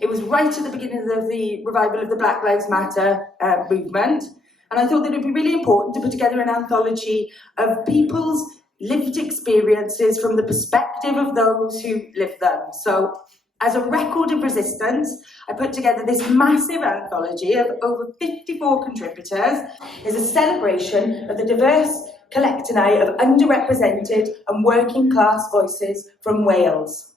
It was right at the beginning of the revival of the Black Lives Matter movement, and I thought that it would be really important to put together an anthology of people's lived experiences from the perspective of those who lived them. So, as a record of resistance, I put together this massive anthology of over 54 contributors. It's a celebration of the diverse collectanei of underrepresented and working class voices from Wales.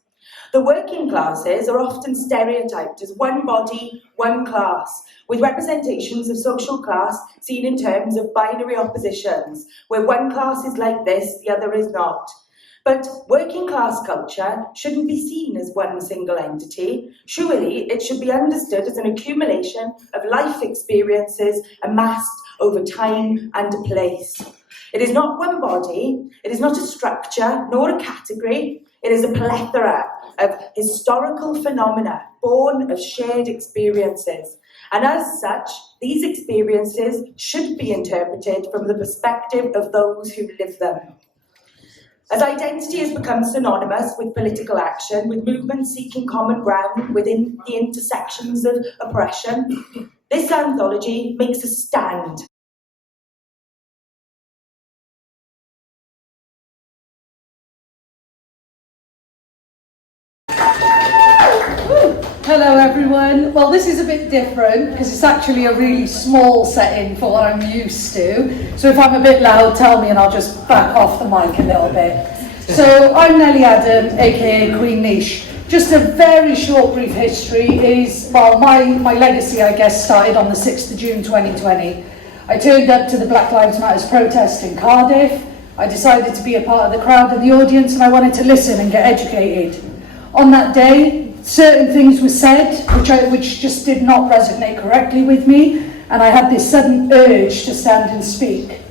The working classes are often stereotyped as one body, one class, with representations of social class seen in terms of binary oppositions, where one class is like this, the other is not. But working class culture shouldn't be seen as one single entity. Surely it should be understood as an accumulation of life experiences amassed over time and a place. It is not one body, it is not a structure, nor a category. It is a plethora of historical phenomena born of shared experiences. And as such, these experiences should be interpreted from the perspective of those who live them. As identity has become synonymous with political action, with movements seeking common ground within the intersections of oppression, this anthology makes a stand. Hello everyone. Well, this is a bit different because it's actually a really small setting for what I'm used to. So if I'm a bit loud, tell me and I'll just back off the mic a little bit. So I'm Nellie Adam, aka Queen Niche. Just a very short brief history is, well, my legacy, I guess, started on the 6th of June 2020. I turned up to the Black Lives Matter protest in Cardiff. I decided to be a part of the crowd and the audience, and I wanted to listen and get educated. On that day, certain things were said which just did not resonate correctly with me, and I had this sudden urge to stand and speak.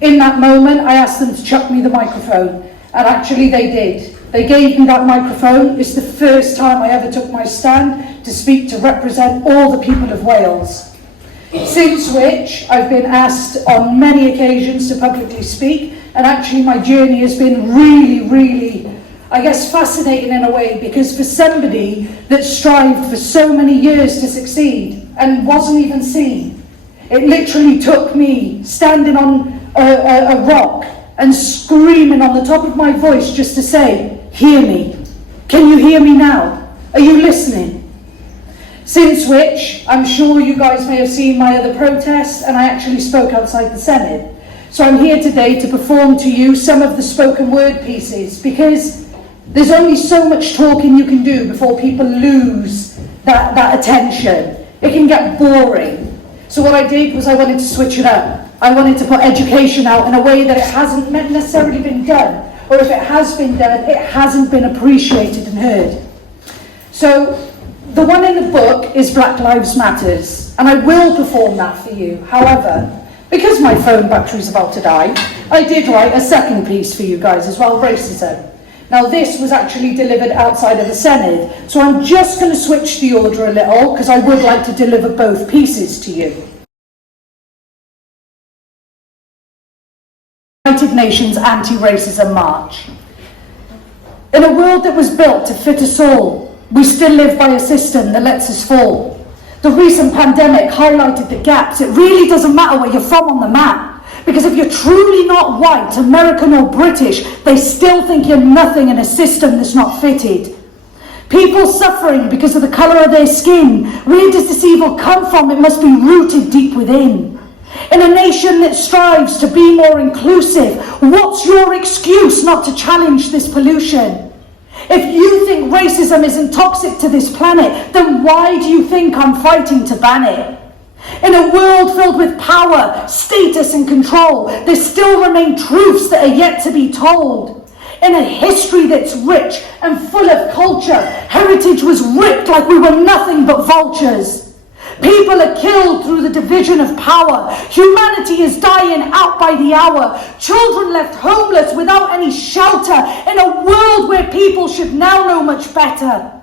In that moment, I asked them to chuck me the microphone, and actually they did. They gave me that microphone. It's the first time I ever took my stand to speak to represent all the people of Wales. Since which, I've been asked on many occasions to publicly speak, and actually my journey has been really, I guess, fascinating in a way, because for somebody that strived for so many years to succeed and wasn't even seen, it literally took me standing on a rock and screaming on the top of my voice just to say, hear me. Can you hear me now? Are you listening? Since which, I'm sure you guys may have seen my other protests, and I actually spoke outside the Senate. So I'm here today to perform to you some of the spoken word pieces, because there's only so much talking you can do before people lose that attention. It can get boring. So what I did was I wanted to switch it up. I wanted to put education out in a way that it hasn't necessarily been done, or if it has been done, it hasn't been appreciated and heard. So the one in the book is Black Lives Matters, and I will perform that for you. However, because my phone battery's about to die, I did write a second piece for you guys as well, racism. Now this was actually delivered outside of the Senate, so I'm just going to switch the order a little because I would like to deliver both pieces to you. United Nations Anti-Racism March. In a world that was built to fit us all, we still live by a system that lets us fall. The recent pandemic highlighted the gaps. It really doesn't matter where you're from on the map. Because if you're truly not white, American or British, they still think you're nothing in a system that's not fitted. People suffering because of the colour of their skin. Where does this evil come from? It must be rooted deep within. In a nation that strives to be more inclusive, what's your excuse not to challenge this pollution? If you think racism isn't toxic to this planet, then why do you think I'm fighting to ban it? In a world filled with power, status and control, there still remain truths that are yet to be told. In a history that's rich and full of culture, heritage was ripped like we were nothing but vultures. People are killed through the division of power. Humanity is dying out by the hour. Children left homeless without any shelter. In a world where people should now know much better.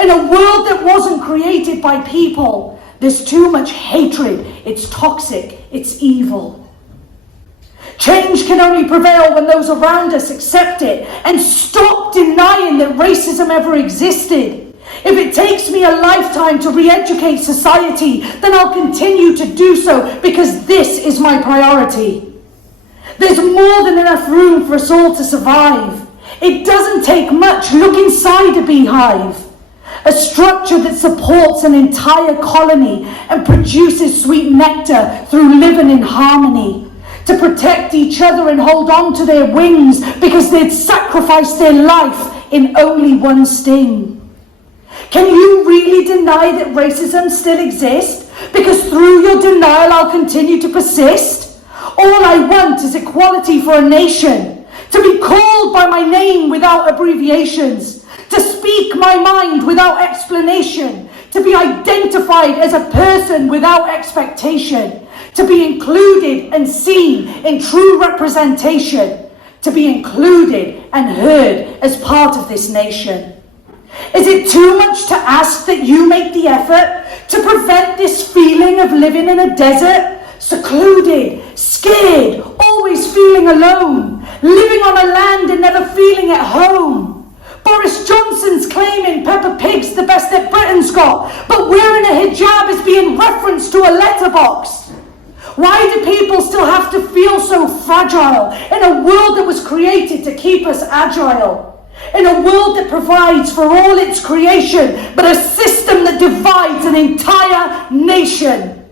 In a world that wasn't created by people. There's too much hatred. It's toxic. It's evil. Change can only prevail when those around us accept it and stop denying that racism ever existed. If it takes me a lifetime to re-educate society, then I'll continue to do so because this is my priority. There's more than enough room for us all to survive. It doesn't take much. Look inside a beehive. A structure that supports an entire colony and produces sweet nectar through living in harmony. To protect each other and hold on to their wings because they'd sacrificed their life in only one sting. Can you really deny that racism still exists? Because through your denial I'll continue to persist. All I want is equality for a nation. To be called by my name without abbreviations. To speak my mind without explanation. To be identified as a person without expectation. To be included and seen in true representation. To be included and heard as part of this nation. Is it too much to ask that you make the effort to prevent this feeling of living in a desert? Secluded, scared, always feeling alone, living on a land and never feeling at home. Boris Johnson's claiming Peppa Pig's the best that Britain's got, but wearing a hijab is being referenced to a letterbox. Why do people still have to feel so fragile in a world that was created to keep us agile? In a world that provides for all its creation, but a system that divides an entire nation.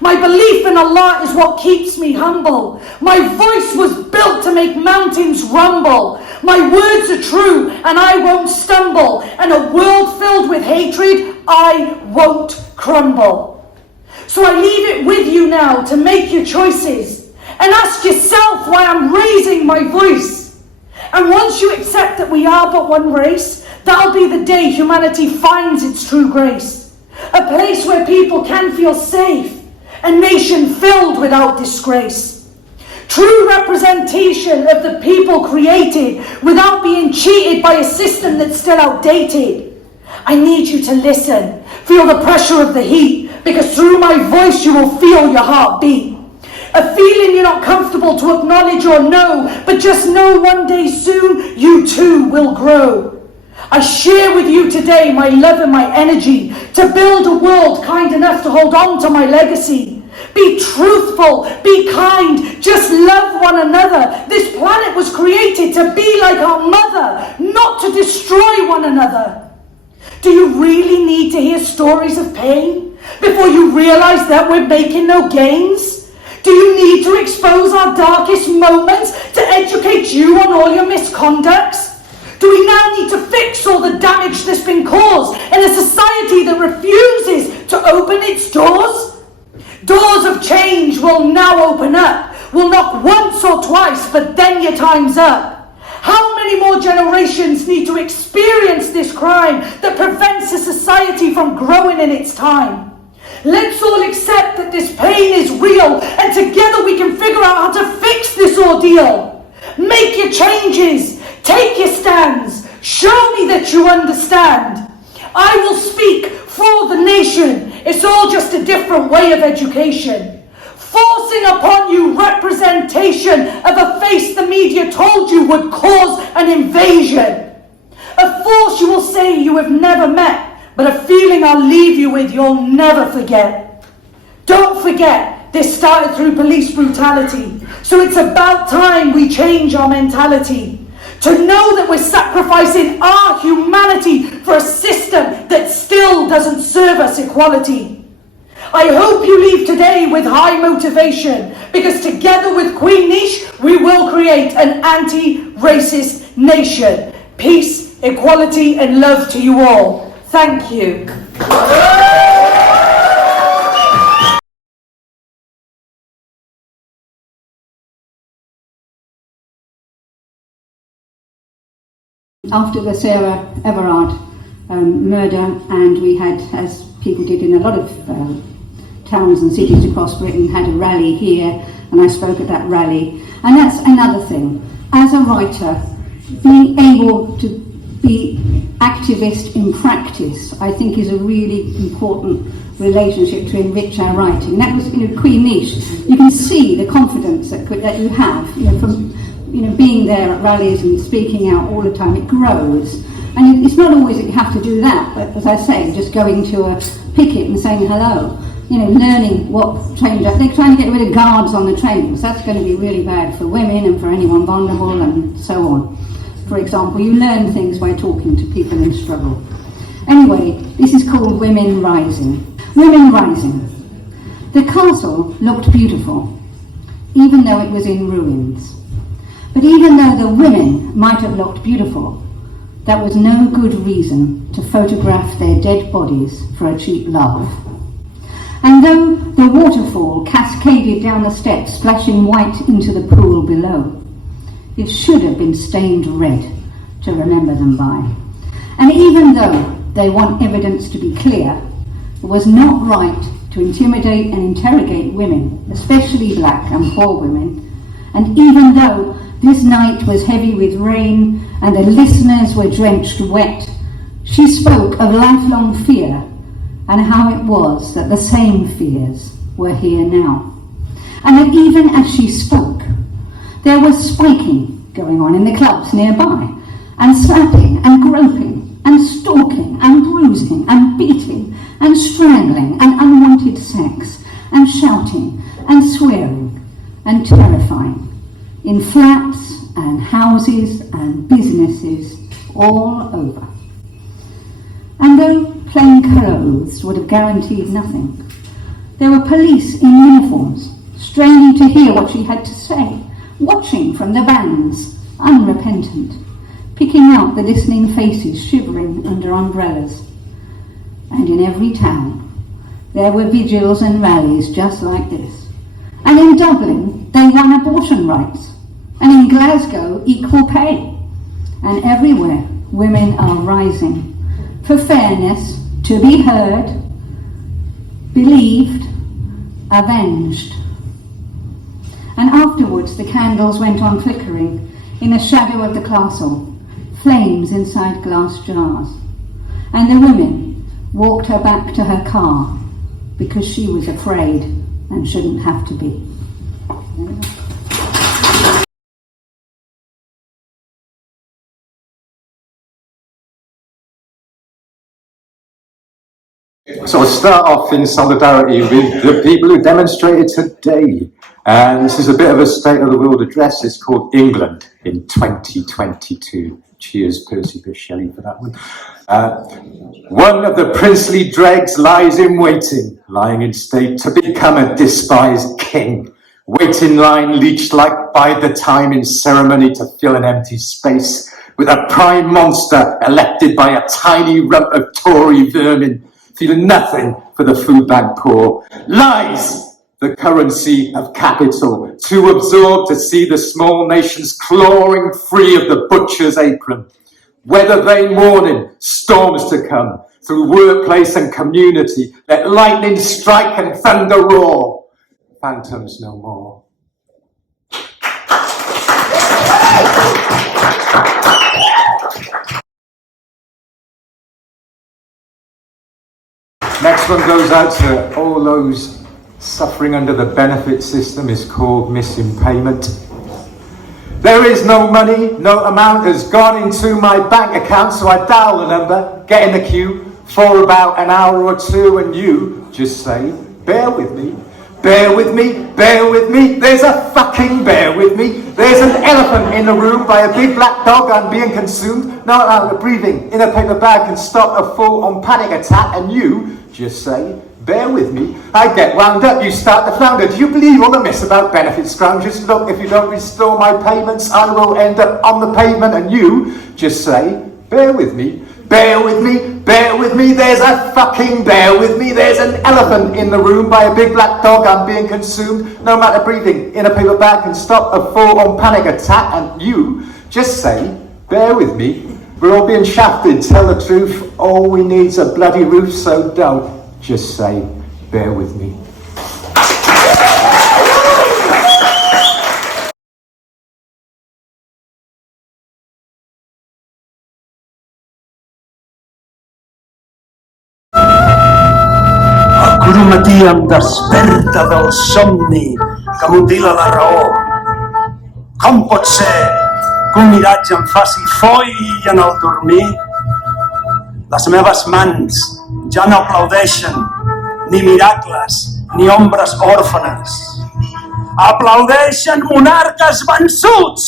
My belief in Allah is what keeps me humble. My voice was built to make mountains rumble. My words are true and I won't stumble. And a world filled with hatred, I won't crumble. So I leave it with you now to make your choices and ask yourself why I'm raising my voice. And once you accept that we are but one race, that'll be the day humanity finds its true grace. A place where people can feel safe, a nation filled without disgrace. True representation of the people created without being cheated by a system that's still outdated. I need you to listen, feel the pressure of the heat, because through my voice you will feel your heart beat. A feeling you're not comfortable to acknowledge or know, but just know one day soon you too will grow. I share with you today my love and my energy to build a world kind enough to hold on to my legacy. Be truthful, be kind, just love one another. This planet was created to be like our mother, not to destroy one another. Do you really need to hear stories of pain before you realize that we're making no gains? Do you need to expose our darkest moments to educate you on all your misconducts? Do we now need to fix all the damage that's been caused in a society that refuses to open its doors? Doors of change will now open up. We'll knock once or twice, but then your time's up. How many more generations need to experience this crime that prevents a society from growing in its time? Let's all accept that this pain is real, and together we can figure out how to fix this ordeal. Make your changes, take your stands, show me that you understand. I will speak for the nation. It's all just a different way of education. Forcing upon you representation of a face the media told you would cause an invasion. A force you will say you have never met, but a feeling I'll leave you with you'll never forget. Don't forget, this started through police brutality. So it's about time we change our mentality. To know that we're sacrificing our humanity for a system that still doesn't serve us equality. I hope you leave today with high motivation, because together with Queen Niche, we will create an anti-racist nation. Peace, equality and love to you all. Thank you. After the Sarah Everard murder, and we had, as people did in a lot of towns and cities across Britain, had a rally here, and I spoke at that rally. And that's another thing. As a writer, being able to be activist in practice, I think, is a really important relationship to enrich our writing. That was, Queen Niche. You can see the confidence that you have, from being there at rallies and speaking out all the time. It grows. And it's not always that you have to do that, but as I say, just going to a picket and saying hello, you know, learning what trains, they're trying to get rid of guards on the trains. That's going to be really bad for women and for anyone vulnerable and so on. For example, you learn things by talking to people in struggle. Anyway, this is called Women Rising. Women Rising. The castle looked beautiful, even though it was in ruins. But even though the women might have looked beautiful, that was no good reason to photograph their dead bodies for a cheap love. And though the waterfall cascaded down the steps, splashing white into the pool below, it should have been stained red to remember them by. And even though they want evidence to be clear, it was not right to intimidate and interrogate women, especially black and poor women. And even though this night was heavy with rain and the listeners were drenched wet, she spoke of lifelong fear and how it was that the same fears were here now. And that even as she spoke, there was spiking going on in the clubs nearby, and slapping and groping and stalking and bruising and beating and strangling and unwanted sex and shouting and swearing and terrifying in flats and houses and businesses all over. And though plain clothes would have guaranteed nothing, there were police in uniforms straining to hear what she had to say, watching from the vans, unrepentant, picking out the listening faces shivering under umbrellas. And in every town there were vigils and rallies just like this. And in Dublin they won abortion rights, and in Glasgow equal pay. And everywhere women are rising for fairness, to be heard, believed, avenged. And afterwards the candles went on flickering in the shadow of the castle, flames inside glass jars. And the women walked her back to her car because she was afraid and shouldn't have to be. So I'll start off in solidarity with the people who demonstrated today. And this is a bit of a State of the World address. It's called England in 2022. Cheers, Percy Bysshe Shelley, for that one. One of the princely dregs lies in waiting, lying in state to become a despised king. Wait in line, leeched like by the time in ceremony to fill an empty space with a prime monster elected by a tiny rump of Tory vermin, feeling nothing for the food bank poor. Lies, the currency of capital, too absorbed to see the small nations clawing free of the butcher's apron. Weather vane warning, storms to come, through workplace and community, let lightning strike and thunder roar. Phantoms no more. Next one goes out to all those suffering under the benefit system. Is called missing payment. There is no money, no amount has gone into my bank account, so I dial the number, get in the queue for about an hour or two, and you just say, bear with me, bear with me, bear with me. There's a fucking bear with me. There's an elephant in the room by a big black dog. I'm being consumed. No, breathing in a paper bag can stop a full-on panic attack, and you just say, bear with me. I get wound up, you start to flounder. Do you believe all the myths about benefit scroungers? Look, if you don't restore my payments, I will end up on the pavement, and you just say, bear with me, bear with me, bear with me. There's a fucking bear with me. There's an elephant in the room by a big black dog. I'm being consumed. No matter breathing in a paper bag can stop a full-on panic attack, and you just say, bear with me. We're all being shafted, tell the truth. All we need's a bloody roof, so don't. Just say, bear with me. El cru matí em desperta del somni que mutila la raó. Com pot ser que un miratge em faci foll en el dormir? Les meves mans ja no aplaudeixen ni miracles ni ombres òrfanes. Aplaudeixen monarques vençuts,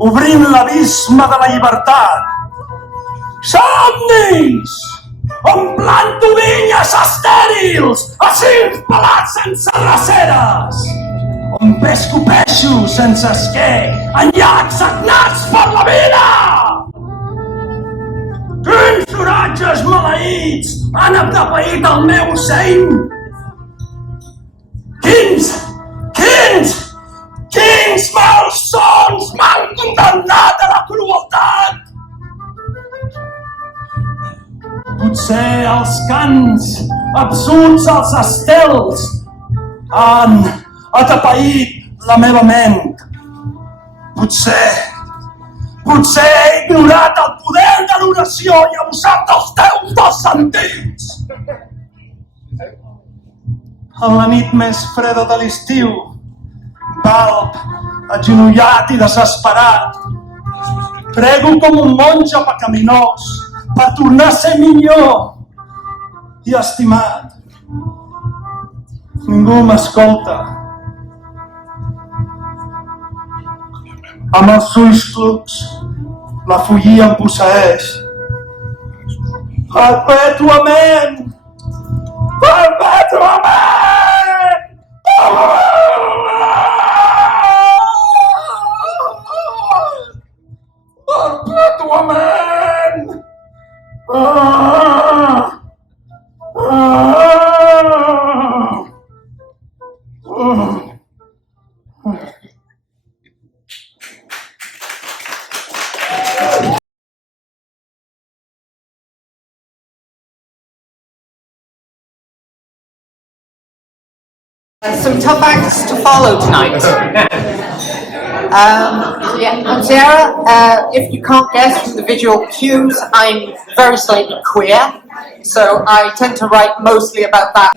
obrint l'abisme de la llibertat. Somnis! On planto vinyes estèrils a cims pelats sense glaceres! On pesco peixos sense esquer en llacs sagnats per la vida! Quins oratges maleïts han abdepaït el meu seny? Quins malsons m'han condemnat a la crueltat? Potser els cants absurds als estels han atapeït la meva ment. Potser he ignorat el poder de l'oració i abusat dels teus dos sentits. En la nit més freda de l'estiu, valp, agenollat i desesperat, prego com un monge pecaminós per tornar a ser millor i estimat. Ningú m'escolta. Amb els ulls clucs, la follia em posseeix. Perpètuament! Perpètuament! Perpètuament! Some tough acts to follow tonight. I'm Sarah. If you can't guess from the visual cues, I'm very slightly queer, so I tend to write mostly about that,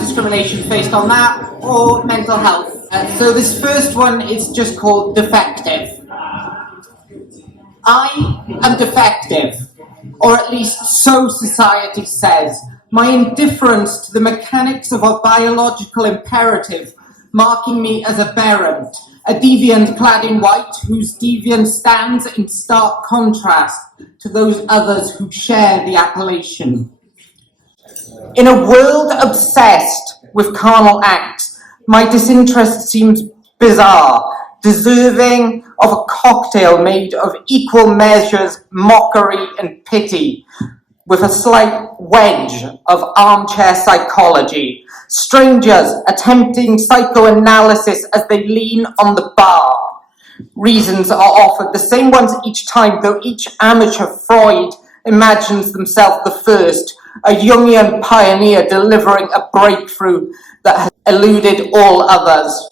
discrimination faced on that, or mental health. So this first one is just called Defective. I am defective, or at least so society says. My indifference to the mechanics of a biological imperative, marking me as aberrant, a deviant clad in white whose deviance stands in stark contrast to those others who share the appellation. In a world obsessed with carnal acts, my disinterest seems bizarre, deserving of a cocktail made of equal measures, mockery and pity, with a slight wedge of armchair psychology. Strangers attempting psychoanalysis as they lean on the bar. Reasons are offered, the same ones each time, though each amateur Freud imagines themselves the first, a Jungian pioneer delivering a breakthrough that has eluded all others.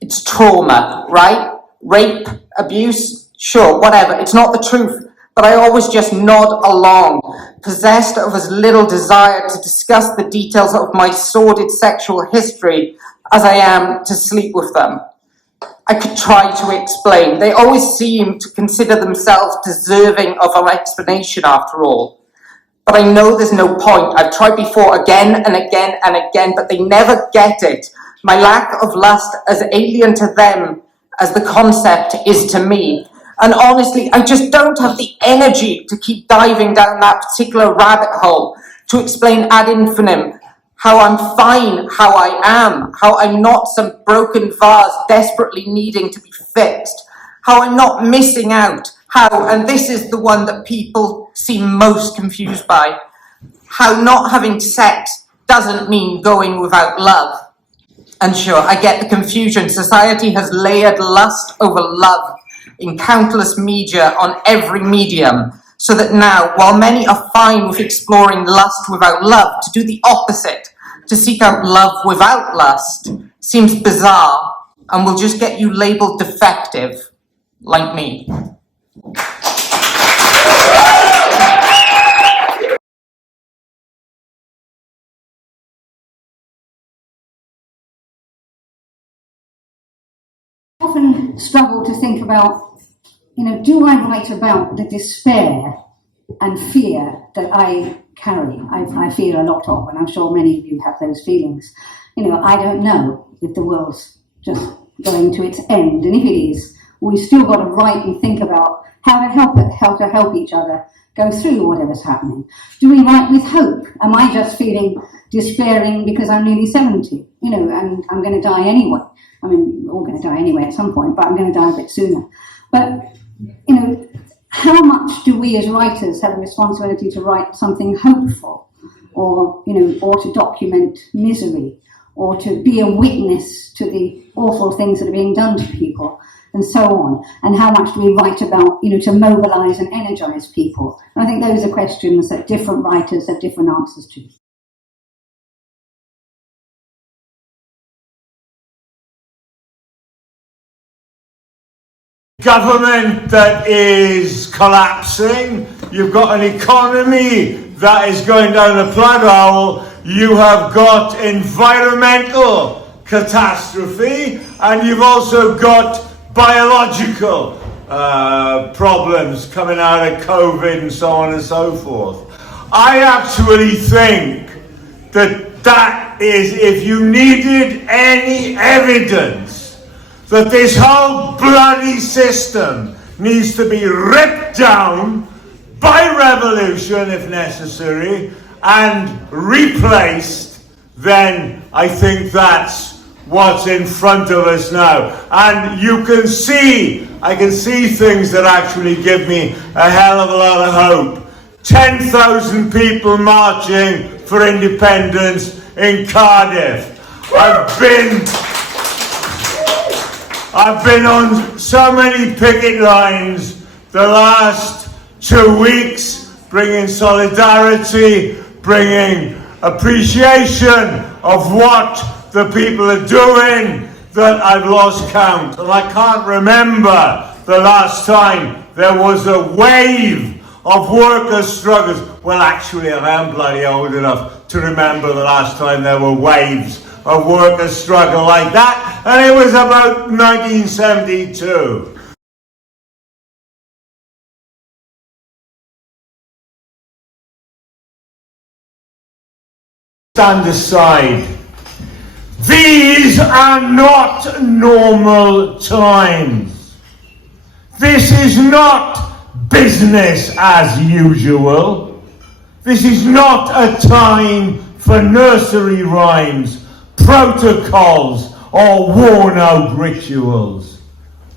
It's trauma, right? Rape, abuse, sure, whatever. It's not the truth. But I always just nod along, possessed of as little desire to discuss the details of my sordid sexual history as I am to sleep with them. I could try to explain. They always seem to consider themselves deserving of an explanation after all. But I know there's no point. I've tried before again and again and again, but they never get it. My lack of lust as alien to them as the concept is to me. And honestly, I just don't have the energy to keep diving down that particular rabbit hole to explain ad infinitum how I'm fine, how I am, how I'm not some broken vase desperately needing to be fixed, how I'm not missing out, how, and this is the one that people seem most confused by, how not having sex doesn't mean going without love. And sure, I get the confusion. Society has layered lust over love in countless media on every medium, so that now, while many are fine with exploring lust without love, to do the opposite, to seek out love without lust, seems bizarre and will just get you labelled defective, like me. I often struggle to think about, do I write about the despair and fear that I carry, I feel a lot of, and I'm sure many of you have those feelings. You know, I don't know if the world's just going to its end, and if it is, we've still got to write and think about how to help each other go through whatever's happening. Do we write with hope? Am I just feeling despairing because I'm nearly 70, you know, and I'm going to die anyway? I mean, we're all going to die anyway at some point, but I'm going to die a bit sooner. But, you know, how much do we as writers have a responsibility to write something hopeful, or, you know, or to document misery, or to be a witness to the awful things that are being done to people, and so on? And how much do we write about, you know, to mobilise and energise people? And I think those are questions that different writers have different answers to. Government that is collapsing, you've got an economy that is going down the plug hole, you have got environmental catastrophe, and you've also got biological problems coming out of COVID and so on and so forth. I actually think that is, if you needed any evidence that this whole bloody system needs to be ripped down by revolution if necessary and replaced, then I think that's what's in front of us now. And you can see, I can see things that actually give me a hell of a lot of hope. 10,000 people marching for independence in Cardiff. I've been on so many picket lines the last 2 weeks, bringing solidarity, bringing appreciation of what the people are doing, that I've lost count. And I can't remember the last time there was a wave of workers' struggles. Well, actually, I am bloody old enough to remember the last time there were waves of workers' struggle like that, and it was about 1972. Stand aside. These are not normal times. This is not business as usual. This is not a time for nursery rhymes, protocols, or worn-out rituals.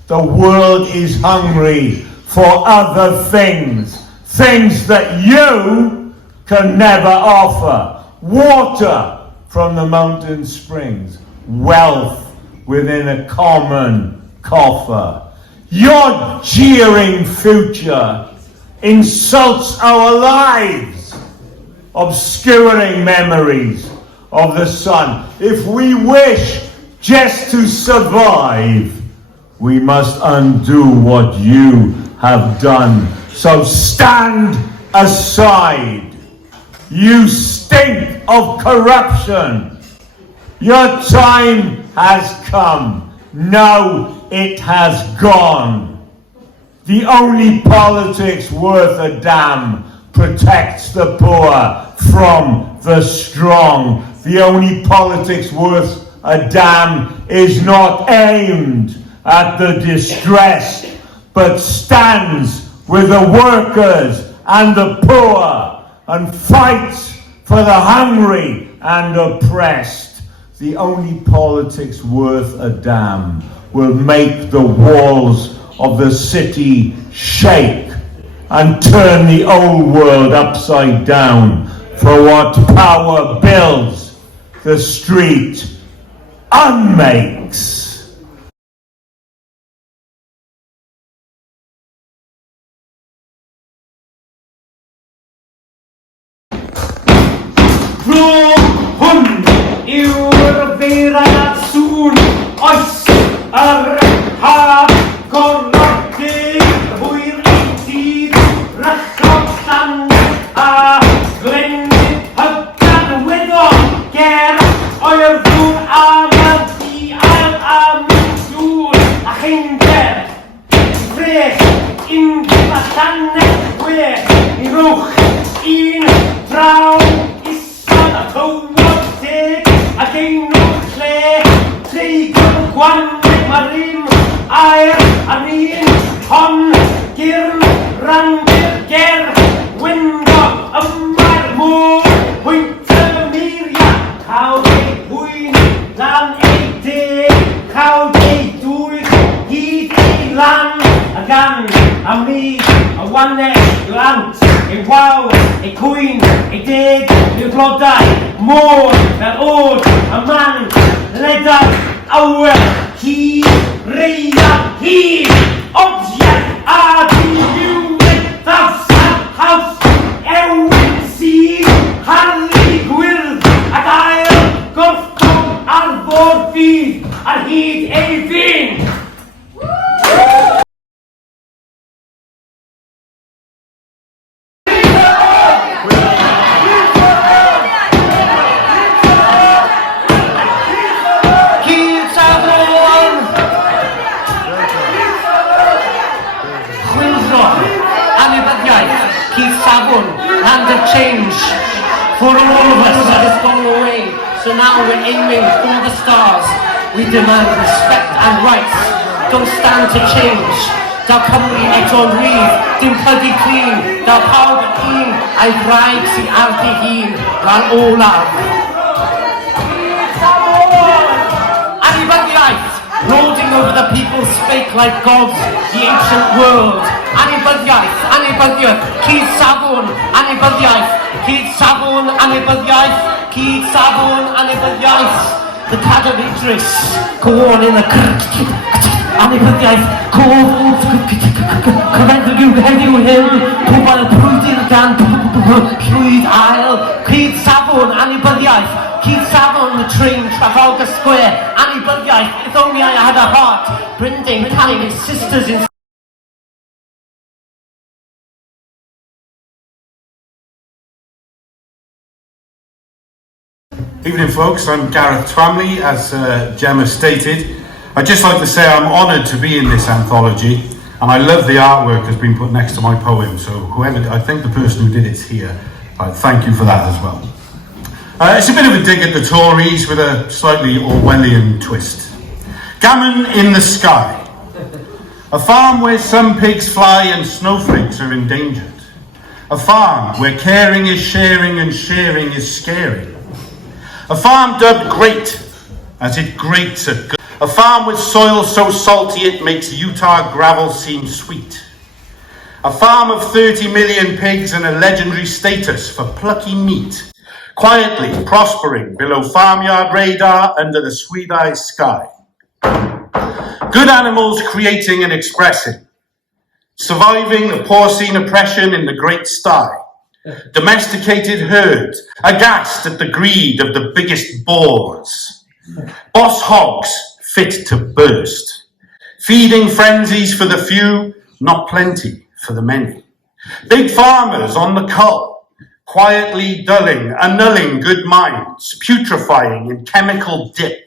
The world is hungry for other things, things that you can never offer. Water from the mountain springs, wealth within a common coffer. Your jeering future insults our lives, obscuring memories of the sun. If we wish just to survive, we must undo what you have done. So stand aside. You stink of corruption. Your time has come. Now it has gone. The only politics worth a damn protects the poor from the strong. The only politics worth a damn is not aimed at the distressed, but stands with the workers and the poor and fights for the hungry and oppressed. The only politics worth a damn will make the walls of the city shake and turn the old world upside down. For what power builds, the street unmakes. Hwn yw'r feirniad sŵn, oes yr haf gorfodi, hwyr eidydd, rychod llan a glennydd hygan weddo, ger o'r ddŵr a meldi ail am dŵr a chynfer, frech, ungyf a llanedd wech, i rwch, un draw, isan a tywod deg, a geinwch lle, treigl gwanwyd mae'r un, air a'r un, hon, gyrn, randir, ger, wyndog, yma'r môr, hwynt y meiria, cawd ei hwyn, lan ei deg, cawd ei dwyt, hyd ei lan, a gan, a mi, a wane, yw ant, ei waw, ei cwyn, ei deg, yw glodau, môr, fel od, a man, ledar, awyr, hyd, reia, hyd, obsiad, a diwyd, ddafsad, haws, ewyn, sydd, harlu, gwyrdd, ac ail, gorffwm, ar fod fydd, ar hyd ei fynd. Land of change for all of us that has gone away. So now we're aiming for the stars. We demand respect and rights. Don't stand to change. Daw Cymru eto'n rhydd, dim plygu clean. Daw pawb yn un, a'i wraig sy'n ardi hun, rhan olaf. Anybyddiaeth, lording over the people spake like gods, the ancient world. Anybyddiaeth, cyd safon, anybyddiaeth, cyd safon, anybyddiaeth, cyd safon, anybyddiaeth. The Cadw Idris, go on in the anybyddiaeth, cof, cyfendig yw heddiw hyn, pobl prwydyr gan llwyd ail, cyd safon, anybyddiaeth, cyd safon, the train, Trafalgar Square, anybyddiaeth, if only I had a heart, Brinding, Panadès, sisters in Evening folks, I'm Gareth Twammers, as Gemma stated. I'd just like to say I'm honoured to be in this anthology, and I love the artwork that's been put next to my poem, so whoever, I think the person who did it's here. Thank you for that as well. It's a bit of a dig at the Tories with a slightly Orwellian twist. Gammon in the sky. A farm where some pigs fly and snowflakes are endangered. A farm where caring is sharing and sharing is scary. A farm dubbed great, as it grates at good. A farm with soil so salty it makes Utah gravel seem sweet. A farm of 30 million pigs and a legendary status for plucky meat. Quietly prospering below farmyard radar under the sweet-eyed sky. Good animals creating and expressing. Surviving the porcine oppression in the great sty. Domesticated herds, aghast at the greed of the biggest boars. Boss hogs fit to burst. Feeding frenzies for the few, not plenty for the many. Big farmers on the cull, quietly dulling, annulling good minds, putrefying in chemical dip.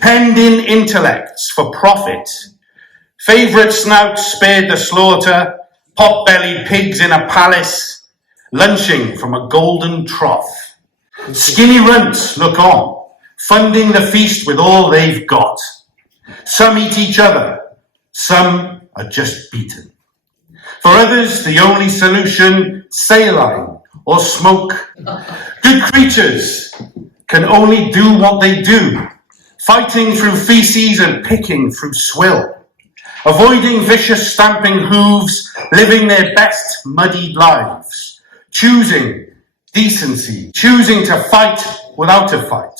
Penned-in intellects for profit. Favourite snouts spared the slaughter, pot-bellied pigs in a palace, lunching from a golden trough. Skinny runts look on, funding the feast with all they've got. Some eat each other, some are just beaten. For others, the only solution, saline or smoke. Good creatures can only do what they do, fighting through feces and picking through swill. Avoiding vicious stamping hooves, living their best muddied lives. Choosing decency, choosing to fight without a fight.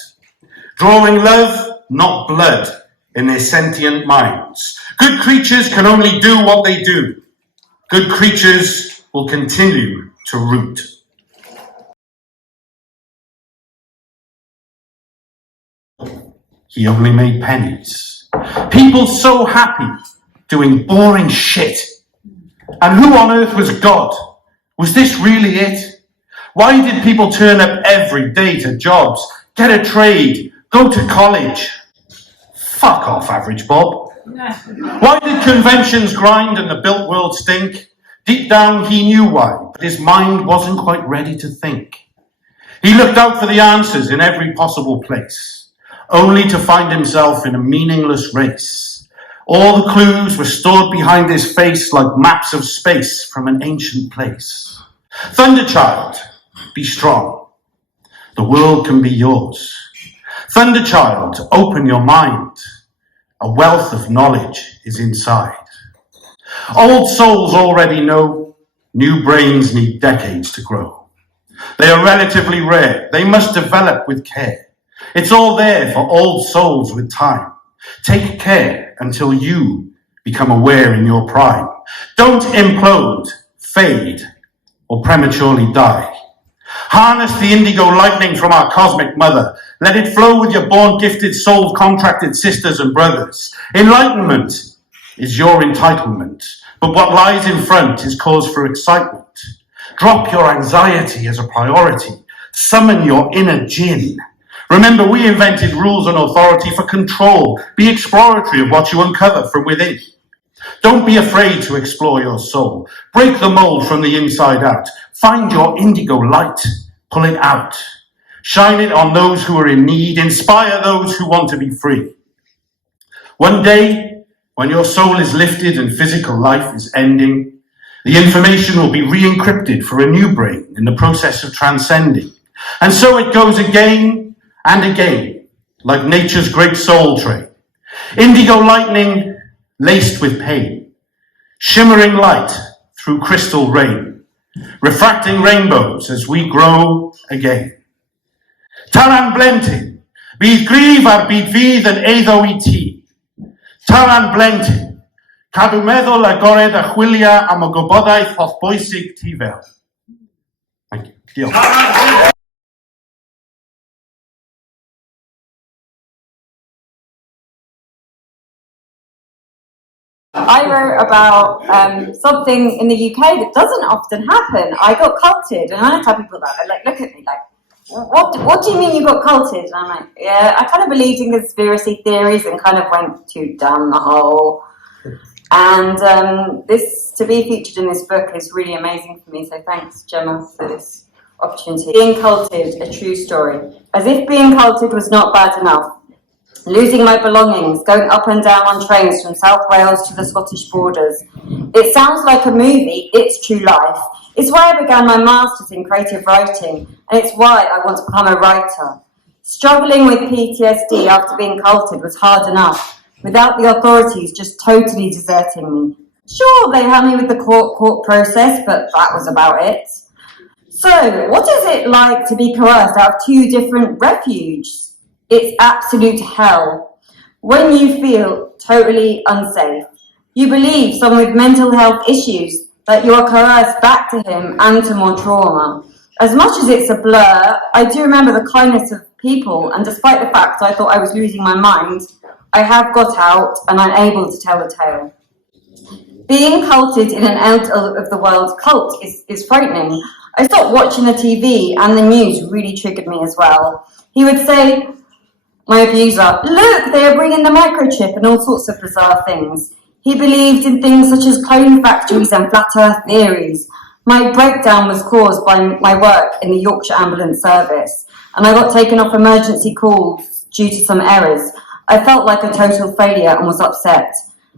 Drawing love, not blood, in their sentient minds. Good creatures can only do what they do. Good creatures will continue to root. He only made pennies. People so happy doing boring shit. And who on earth was God? Was this really it? Why did people turn up every day to jobs, get a trade, go to college? Fuck off, average Bob. Why did conventions grind and the built world stink? Deep down he knew why, His mind wasn't quite ready to think. He looked out for the answers in every possible place, only to find himself in a meaningless race. All the clues were stored behind his face like maps of space from an ancient place. Thunderchild, be strong. The world can be yours. Thunderchild, open your mind. A wealth of knowledge is inside. Old souls already know, new brains need decades to grow. They are relatively rare. They must develop with care. It's all there for old souls with time. Take care until you become aware in your prime. Don't implode, fade, or prematurely die. Harness the indigo lightning from our cosmic mother. Let it flow with your born gifted soul contracted sisters and brothers. Enlightenment is your entitlement, but what lies in front is cause for excitement. Drop your anxiety as a priority. Summon your inner djinn. Remember, we invented rules and authority for control. Be exploratory of what you uncover from within. Don't be afraid to explore your soul. Break the mold from the inside out. Find your indigo light. Pull it out. Shine it on those who are in need. Inspire those who want to be free. One day, when your soul is lifted and physical life is ending, the information will be re-encrypted for a new brain in the process of transcending. And so it goes again and again, like nature's great soul train. Indigo lightning laced with pain, shimmering light through crystal rain, refracting rainbows as we grow again. Taran blentyn, bydd gryf ar byd fydd yn eiddo I ti. Taran blentyn, cadw meddwl agored a chwilio am y gwybodaeth hollbwysig ti fel. Thank you. Diolch. I wrote about something in the UK that doesn't often happen. I got culted, and I tell people that. They like look at me like, what do you mean you got culted? And I'm like, yeah, I kind of believed in conspiracy theories and kind of went too down the hole. And this to be featured in this book is really amazing for me. So thanks, Gemma, for this opportunity. Being culted, a true story. As if being culted was not bad enough. Losing my belongings, going up and down on trains from South Wales to the Scottish borders. It sounds like a movie, it's true life. It's why I began my master's in creative writing, and it's why I want to become a writer. Struggling with PTSD after being culted was hard enough, without the authorities just totally deserting me. Sure, they had me with the court process, but that was about it. So, what is it like to be coerced out of two different refuges? It's absolute hell. When you feel totally unsafe, you believe someone with mental health issues that you are coerced back to him and to more trauma. As much as it's a blur, I do remember the kindness of people, and despite the fact I thought I was losing my mind, I have got out and I'm able to tell the tale. Being culted in an end of the world cult is frightening. I stopped watching the TV, and the news really triggered me as well. He would say, my abuser, look, they are bringing the microchip and all sorts of bizarre things. He believed in things such as clone factories and flat earth theories. My breakdown was caused by my work in the Yorkshire Ambulance Service, and I got taken off emergency calls due to some errors. I felt like a total failure and was upset.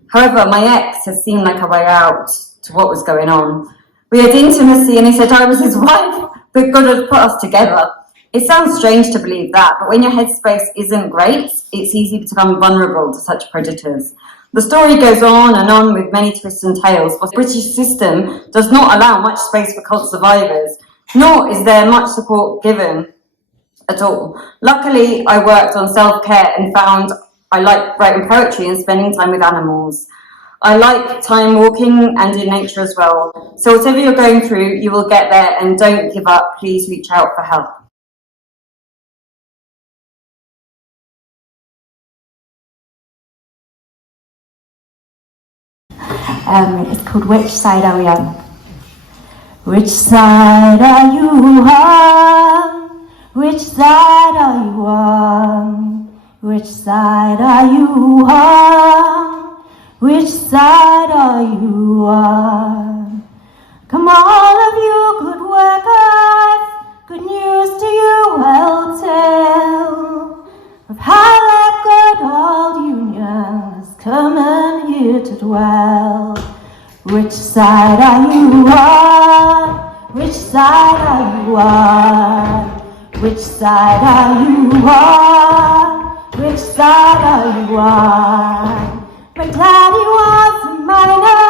However, my ex has seemed like a way out to what was going on. We had intimacy and he said I was his wife, but God had put us together. It sounds strange to believe that, but when your headspace isn't great, it's easy to become vulnerable to such predators. The story goes on and on with many twists and tales, but the British system does not allow much space for cult survivors, nor is there much support given at all. Luckily, I worked on self-care and found I like writing poetry and spending time with animals. I like time walking and in nature as well. So whatever you're going through, you will get there, and don't give up. Please reach out for help. It's called Which Side Are We On? Which side are you on? Which side are you on? Which side are you on? Which side are you on? Come all of you, news do you well tell of how that good old Union has come in here to dwell? Which side are you on? Which side are you on? Which side are you on? Which side are you on? My daddy was a miner,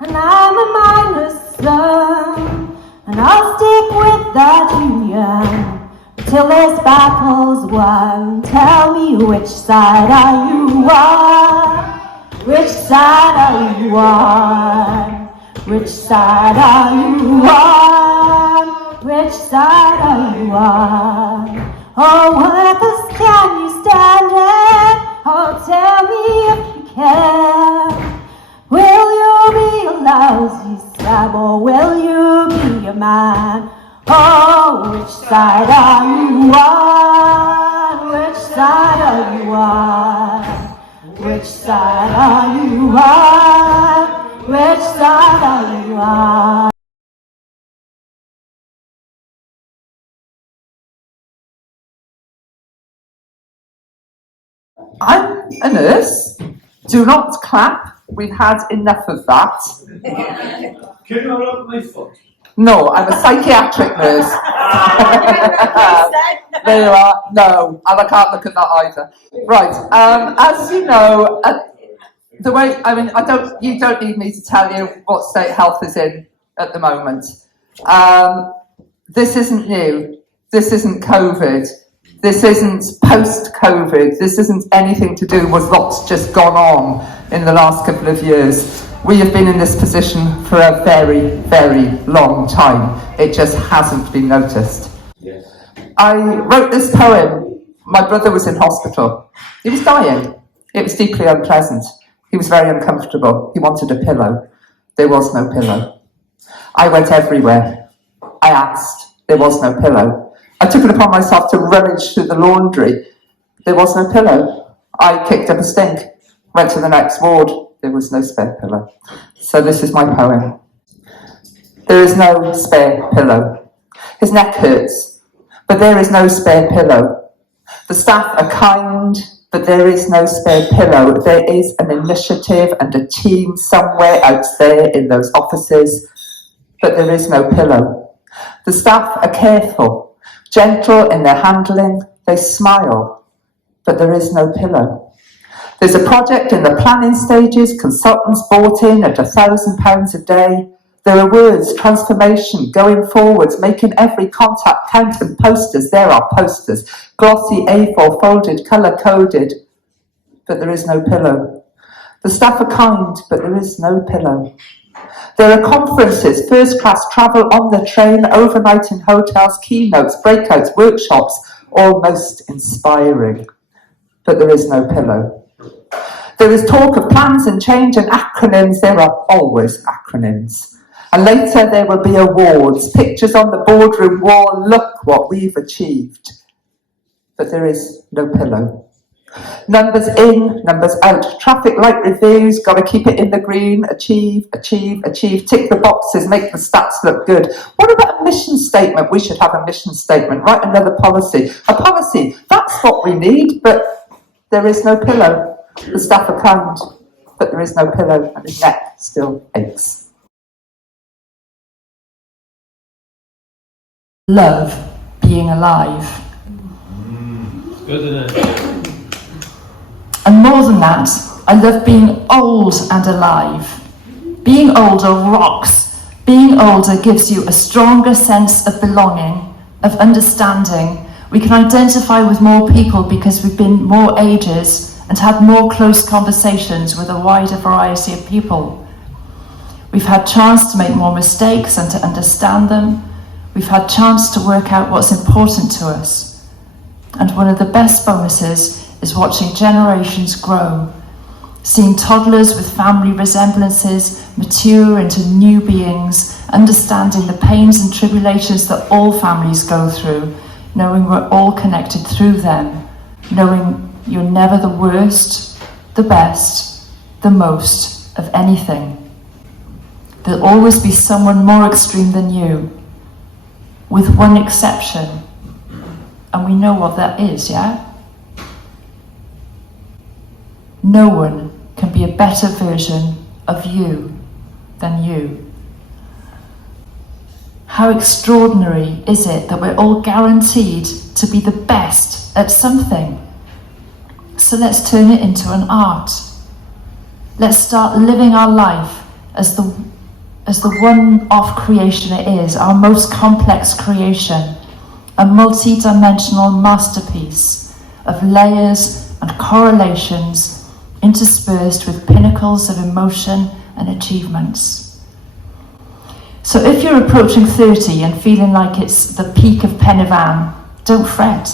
and I'm a miner's son, and I'll stick with that Union till this battle's won. Tell me, which side are you on? Which side are you on? Which side are you on? Which side are you on? Oh, workers, can you stand it? Oh, tell me if you can. Will you be a lousy scab, or will you be a man? Oh, which side are you on? Which side are you on? Which side are you on? Which side are you on? I'm a nurse. Do not clap. We've had enough of that. Can you hold up my foot? No, I'm a psychiatric nurse. There you are. No, and I can't look at that either. Right. As you know, the way you don't need me to tell you what state health is in at the moment. This isn't new. This isn't COVID. This isn't post-COVID. This isn't anything to do with what's just gone on in the last couple of years. We have been in this position for a very, very long time. It just hasn't been noticed. Yes. I wrote this poem. My brother was in hospital. He was dying. It was deeply unpleasant. He was very uncomfortable. He wanted a pillow. There was no pillow. I went everywhere. I asked. There was no pillow. I took it upon myself to rummage through the laundry. There was no pillow. I kicked up a stink. Went to the next ward. There was no spare pillow. So this is my poem. There is no spare pillow. His neck hurts, but there is no spare pillow. The staff are kind, but there is no spare pillow. There is an initiative and a team somewhere out there in those offices, but there is no pillow. The staff are careful, gentle in their handling. They smile, but there is no pillow. There's a project in the planning stages, consultants bought in at £1,000 a day. There are words, transformation, going forwards, making every contact count, and posters. There are posters, glossy A4 folded, colour-coded, but there is no pillow. The staff are kind, but there is no pillow. There are conferences, first-class travel on the train, overnight in hotels, keynotes, breakouts, workshops, all most inspiring, but there is no pillow. There is talk of plans and change and acronyms. There are always acronyms. And later there will be awards, pictures on the boardroom wall. Look what we've achieved. But there is no pillow. Numbers in, numbers out. Traffic light reviews, got to keep it in the green. Achieve, achieve, achieve. Tick the boxes, make the stats look good. What about a mission statement? We should have a mission statement. Write another policy. A policy, that's what we need, but there is no pillow. The staff are kind, but there is no pillow, and his neck still aches. Love being alive. Good, isn't it? And more than that, I love being old and alive. Being older rocks. Being older gives you a stronger sense of belonging, of understanding. We can identify with more people because we've been more ages and had more close conversations with a wider variety of people. We've had chance to make more mistakes and to understand them. We've had chance to work out what's important to us. And one of the best bonuses is watching generations grow, seeing toddlers with family resemblances mature into new beings, understanding the pains and tribulations that all families go through, knowing we're all connected through them, knowing you're never the worst, the best, the most of anything. There'll always be someone more extreme than you. with one exception. And we know what that is, yeah? No one can be a better version of you than you. How extraordinary is it that we're all guaranteed to be the best at something? So let's turn it into an art. Let's start living our life as the one-off creation it is, our most complex creation, a multi-dimensional masterpiece of layers and correlations interspersed with pinnacles of emotion and achievements. So if you're approaching 30 and feeling like it's the peak of Penavan, don't fret.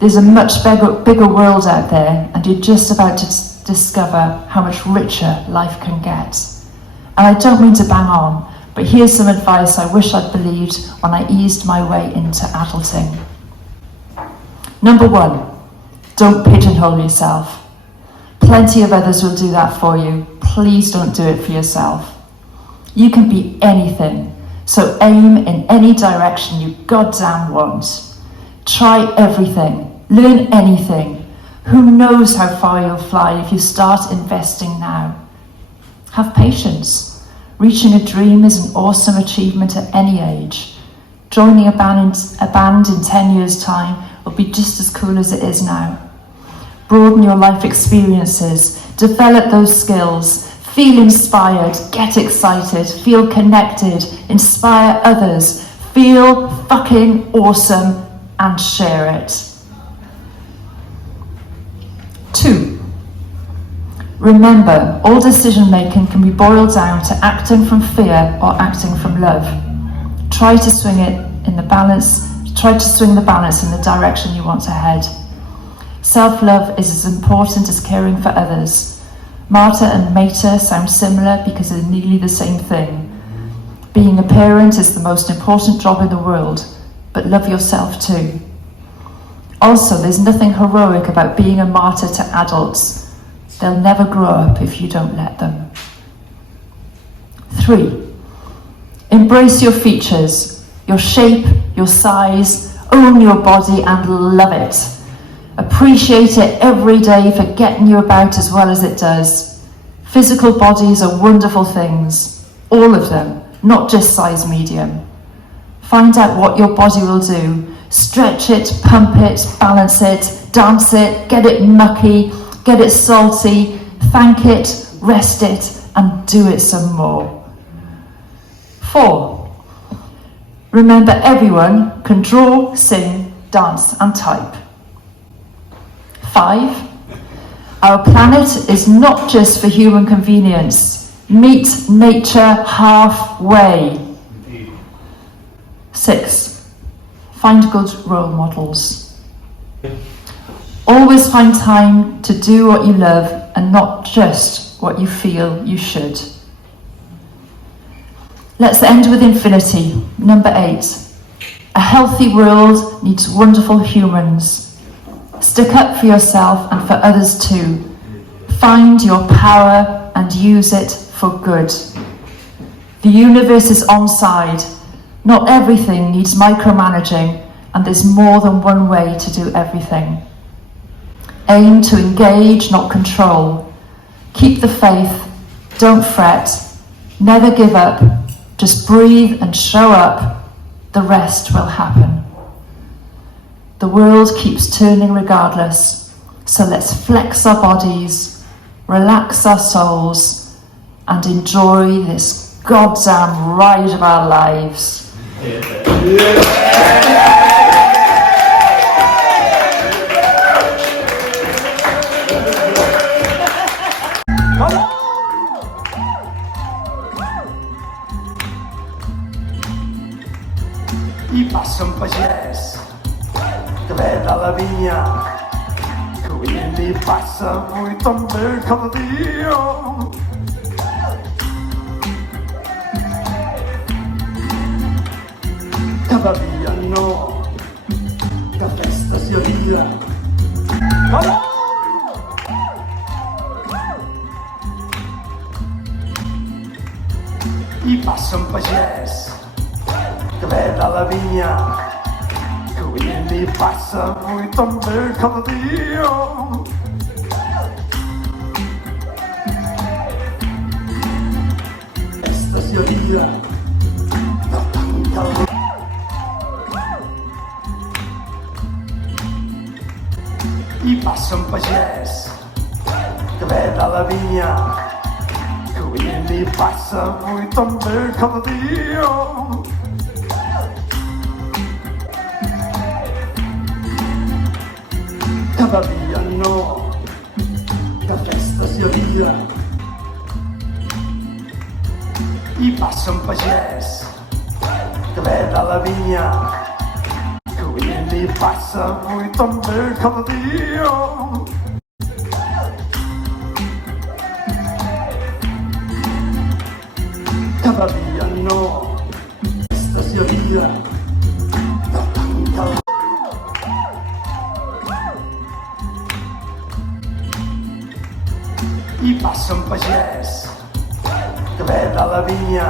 There's a much bigger world out there, and you're just about to discover how much richer life can get. And I don't mean to bang on, but here's some advice I wish I'd believed when I eased my way into adulting. Number 1, don't pigeonhole yourself. Plenty of others will do that for you. Please don't do it for yourself. You can be anything, so aim in any direction you goddamn want. Try everything, learn anything. Who knows how far you'll fly if you start investing now? Have patience. Reaching a dream is an awesome achievement at any age. Joining a band in 10 years' time will be just as cool as it is now. Broaden your life experiences, develop those skills, feel inspired, get excited, feel connected, inspire others, feel fucking awesome, and share it. 2. Remember, all decision making can be boiled down to acting from fear or acting from love. Try to swing the balance in the direction you want to head. Self-love is as important as caring for others. Martyr and mater sound similar because they're nearly the same thing. Being a parent is the most important job in the world, but love yourself too. Also, there's nothing heroic about being a martyr to adults. They'll never grow up if you don't let them. 3. Embrace your features, your shape, your size, own your body and love it. Appreciate it every day for getting you about as well as it does. Physical bodies are wonderful things, all of them, not just size medium. Find out what your body will do. Stretch it, pump it, balance it, dance it, get it mucky, get it salty, thank it, rest it, and do it some more. 4. Remember, everyone can draw, sing, dance, and type. 5. Our planet is not just for human convenience. Meet nature halfway. 6. Find good role models. Always find time to do what you love and not just what you feel you should. Let's end with infinity. Number 8. A healthy world needs wonderful humans. Stick up for yourself and for others too. Find your power and use it for good. The universe is on side. Not everything needs micromanaging, and there's more than one way to do everything. Aim to engage, not control. Keep the faith, don't fret, never give up, just breathe and show up, the rest will happen. The world keeps turning regardless, so let's flex our bodies, relax our souls, and enjoy this goddamn ride of our lives. I passa un pagès que ve de la vinya, que avui li passa avui també cada dia. Cada dia no, que festes hi havia. I passa un pagès que ve de la vinya, que avui li passa avui també cada dia. Estacionia de tanca el i passa un pagès que ve de la vinya, que avui li passa avui també cada dia. Cada dia no, que festes hi havia. I passa un pagès que ve de la vinya, que avui li passa avui també cada dia. Cada dia no, festes hi havia. De tanca el i passa un pagès que ve de la vinya,